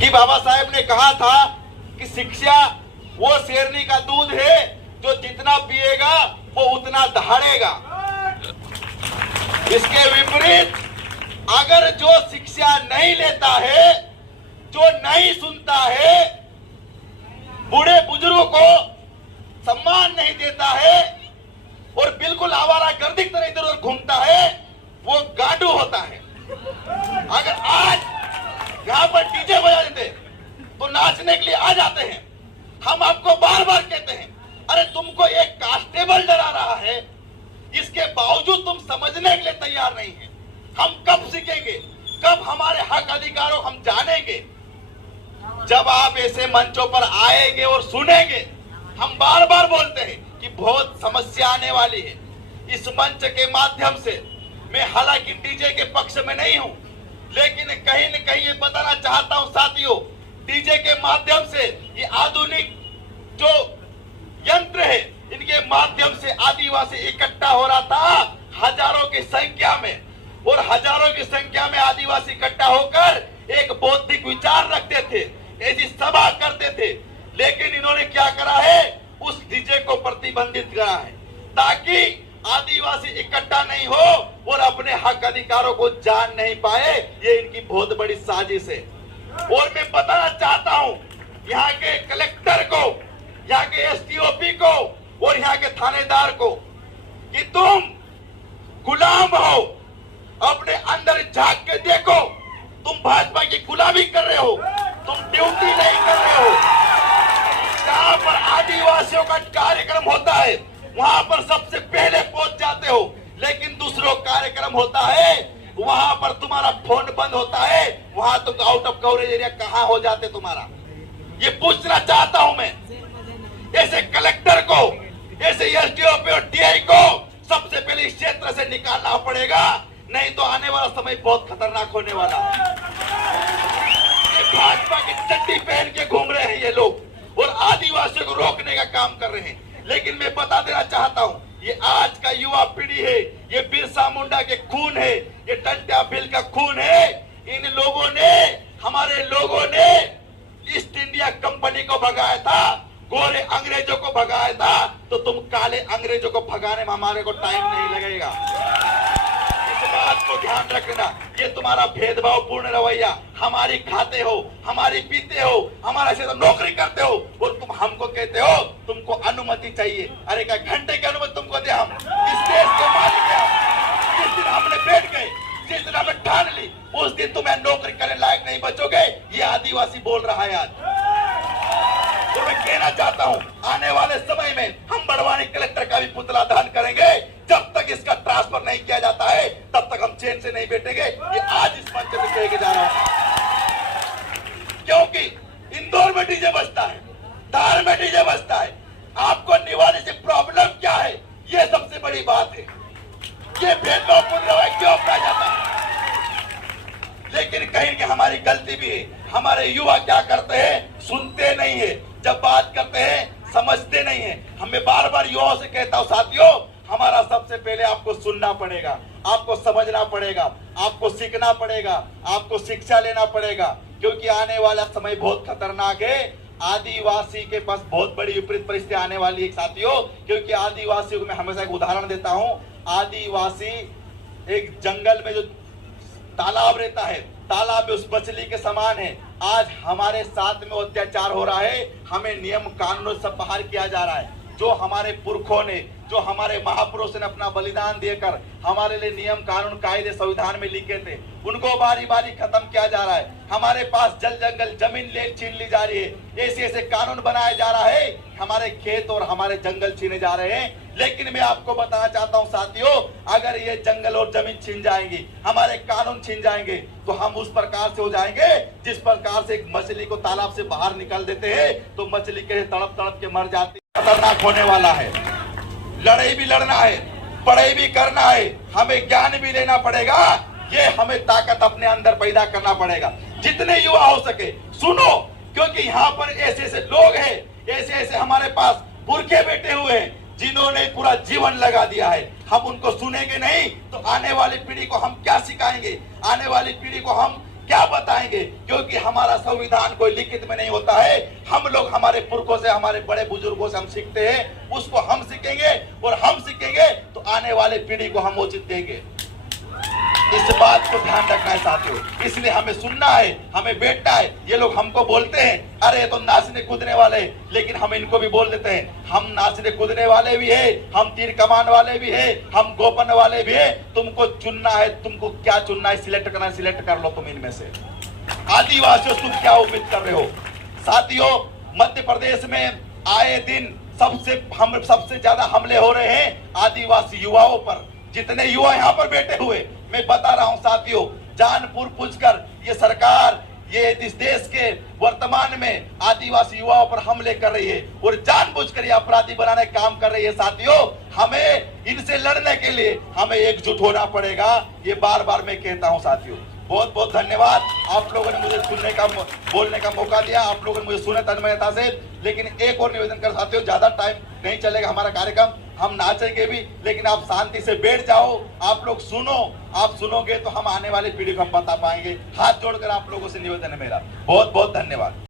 कि बाबा साहेब ने कहा था कि शिक्षा वो शेरनी का दूध है जो जितना पिएगा वो उतना दहाड़ेगा। इसके विपरीत अगर जो शिक्षा नहीं लेता है, जो नहीं सुनता है, बूढ़े बुजुर्गों को सम्मान नहीं देता है और बिल्कुल आवारागर्दी की तरह इधर उधर घूमता है, वो गांडू होता है। अगर आज यहाँ पर डीजे बजा देते तो नाचने के लिए आ जाते हैं। हम आपको बार बार कहते हैं, अरे तुमको एक कांस्टेबल डरा रहा है, इसके बावजूद तुम समझने के लिए तैयार नहीं है। हम कब सीखेंगे, कब हमारे हक अधिकारों हम जानेंगे? जब आप ऐसे मंचों पर आएंगे और सुनेंगे। हम बार बार बोलते हैं कि बहुत समस्या आने वाली है। इस मंच के माध्यम से मैं हालांकि डीजे के पक्ष में नहीं हूं, लेकिन कहीं न कहीं ये बताना चाहता हूं साथियों, डीजे के माध्यम से ये आधुनिक जो यंत्र है, इनके माध्यम से आदिवासी इकट्ठा हो रहा था हजारों की संख्या में, और हजारों की संख्या में आदिवासी इकट्ठा होकर एक बौद्धिक विचार रखते थे, ऐसी सभा करते थे। लेकिन इन्होंने क्या करा है, उस डीजे को प्रतिबंधित करा है ताकि आदिवासी इकट्ठा नहीं हो और अपने हक अधिकारों को जान नहीं पाए। ये इनकी बहुत बड़ी साजिश है। और मैं बताना चाहता हूं यहाँ के कलेक्टर को, यहाँ के एसडीओपी को और यहाँ के थानेदार को कि तुम गुलाम हो, अपने अंदर झांक के देखो। तुम भाजपा की गुलामी कर रहे हो, तुम ड्यूटी नहीं कर रहे हो। जहां पर आदिवासियों का कार्यक्रम होता है वहां पर सबसे पहले पहुंच जाते हो, लेकिन दूसरों कार्यक्रम होता है वहां पर तुम्हारा फोन बंद होता है, वहां तो आउट ऑफ कवरेज एरिया कहां हो जाते तुम्हारा। ये पूछना चाहता हूं मैं, ऐसे कलेक्टर को, ऐसे एसडीओपी और टीआई को सबसे पहले इस क्षेत्र से निकालना पड़ेगा, नहीं तो आने वाला समय बहुत खतरनाक होने वाला है। ये भाजपा की चड्डी पहन के घूम रहे हैं ये लोग और आदिवासियों को रोकने का काम कर रहे हैं। लेकिन मैं बता देना चाहता हूं, ये आज का युवा पीढ़ी है, ये बिरसा मुंडा के खून है, ये टंट्या बिल का खून है। इन लोगों ने, हमारे लोगों ने ईस्ट इंडिया कंपनी को भगाया था, गोरे अंग्रेजों को भगाया था, तो तुम काले अंग्रेजों को भगाने में हमारे को टाइम नहीं लगेगा। इस बात को ध्यान रखना। ये तुम्हारा भेदभावपूर्ण रवैया, हमारी खाते हो, हमारी पीते हो, हमारा से नौकरी करते हो और तुम हमको कहते हो तुमको अनुमति चाहिए। अरे क्या घंटे की अनुमति तुमको दे? हम इस देश के मालिक हैं। जिस दिन हमने बैठ गए, जिस दिन हमने ठान ली, उस दिन तुम्हें नौकरी करने लायक नहीं बचोगे। ये आदिवासी बोल रहा है आज। तो मैं कहना चाहता हूं, आने वाले समय में हम बड़वानी कलेक्टर का भी पुतला दहन करेंगे। जब तक इसका ट्रांसफर नहीं किया जाता है तब तक हम चैन से नहीं बैठेंगे। ये आज इस मंच में कह के जा रहा हूं, क्योंकि इंदौर में डीजे बजता है, धार में डीजे बजता है। आपको निवारने से प्रॉब्लम क्या है, ये सबसे बड़ी बात है। ये भेदभावपूर्ण रवैया क्यों अपनाया जाता है? लेकिन कहीं कि हमारी गलती भी है। हमारे युवा क्या करते हैं, सुनते नहीं है, जब बात करते हैं समझते नहीं है। हमें बार बार युवाओं से कहता हूं, साथियों हमारा सबसे पहले आपको सुनना पड़ेगा, आपको समझना पड़ेगा, आपको सीखना पड़ेगा, आपको शिक्षा लेना पड़ेगा, क्योंकि आने वाला समय बहुत खतरनाक है। आदिवासी के पास बहुत बड़ी विपरीत परिस्थिति आने वाली है साथियों, क्योंकि आदिवासियों को मैं हमेशा एक उदाहरण देता हूं। आदिवासी एक जंगल में जो तालाब रहता है, तालाब में उस मछली के समान है। आज हमारे साथ में अत्याचार हो रहा है, हमें नियम कानूनों से बाहर किया जा रहा है। जो हमारे पुरखों ने, जो हमारे महापुरुषों ने अपना बलिदान देकर हमारे लिए नियम कानून कायदे संविधान में लिखे थे, उनको बारी बारी खत्म किया जा रहा है। हमारे पास जल जंगल जमीन ले छीन ली जा रही है। ऐसे ऐसे कानून बनाया जा रहा है, हमारे खेत और हमारे जंगल छीने जा रहे हैं। लेकिन मैं आपको बताना चाहता हूं साथियों, अगर ये जंगल और जमीन छीन जाएंगी, हमारे कानून छीन जाएंगे, तो हम उस प्रकार से हो जाएंगे जिस प्रकार से एक मछली को तालाब से बाहर निकाल देते हैं तो मछली के तड़प तड़प के मर जाती है। खतरनाक होने वाला है। लड़ाई भी लड़ना है, पढ़ाई भी करना है, हमें ज्ञान भी लेना पड़ेगा। ये हमें ताकत अपने अंदर पैदा करना पड़ेगा। जितने युवा हो सके सुनो, क्योंकि यहाँ पर ऐसे ऐसे लोग हैं, ऐसे ऐसे हमारे पास पुरखे बैठे हुए हैं जिन्होंने पूरा जीवन लगा दिया है। हम उनको सुनेंगे नहीं तो आने वाली पीढ़ी को हम क्या सिखाएंगे, आने वाली पीढ़ी को हम क्या बताएंगे, क्योंकि हमारा संविधान कोई लिखित में नहीं होता है। हम लोग हमारे पुरखों से, हमारे बड़े बुजुर्गों से हम सीखते हैं, उसको हम सीखेंगे और हम सीखेंगे तो आने वाले पीढ़ी को हम उचित देंगे। इस बात को ध्यान रखना है साथियों, इसलिए हमें सुनना है, हमें बैठना है। ये लोग हमको बोलते हैं अरे तो नाचने कूदने वाले, लेकिन हम इनको भी बोल देते हैं हम नाचने कूदने वाले भी है, हम तीर कमान वाले भी है, हम गोपन वाले भी है। तुमको चुनना है, तुमको क्या चुनना है, सिलेक्ट करना है, सिलेक्ट कर लो तुम इनमें से। आदिवासियों तुम क्या उम्मीद कर रहे हो साथियों? मध्य प्रदेश में आए दिन सबसे ज्यादा हमले हो रहे हैं आदिवासी युवाओं पर। जितने युवा यहाँ पर बैठे हुए, मैं बता रहा हूं साथियों, जानबूझ पूछकर ये सरकार ये इस देश के वर्तमान में आदिवासी युवाओं पर हमले कर रही है और जानबूझकर ये अपराधी बनाने का काम कर रही है। साथियों, हमें इनसे लड़ने के लिए हमें एकजुट होना पड़ेगा, ये बार बार मैं कहता हूं साथियों। बहुत बहुत धन्यवाद, आप लोगों ने मुझे सुनने का, बोलने का मौका दिया, आप लोगों ने मुझे सुने तन्मयता से। लेकिन एक और निवेदन कर साथियों, ज्यादा टाइम नहीं चलेगा हमारा कार्यक्रम, हम नाचेंगे भी, लेकिन आप शांति से बैठ जाओ, आप लोग सुनो। आप सुनोगे तो हम आने वाली पीढ़ी को हम बता पाएंगे। हाथ जोड़कर आप लोगों से निवेदन है मेरा। बहुत बहुत धन्यवाद।